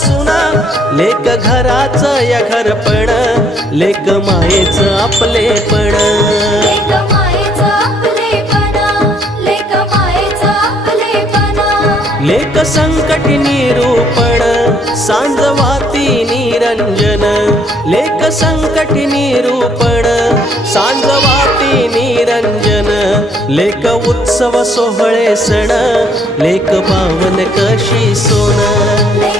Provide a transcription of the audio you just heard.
सुना लेक घराचं या घरपण लेक मायेचं आपलेपण लेक मायेचं आपलेपणा लेक मायेचं आपलेपणा लेक संकटी निरूपण सांजवाती निरंजन लेक संकटी निरूपण सांजवाती निरंजन लेक उत्सव सोहळे सण लेक पावन कशी सोन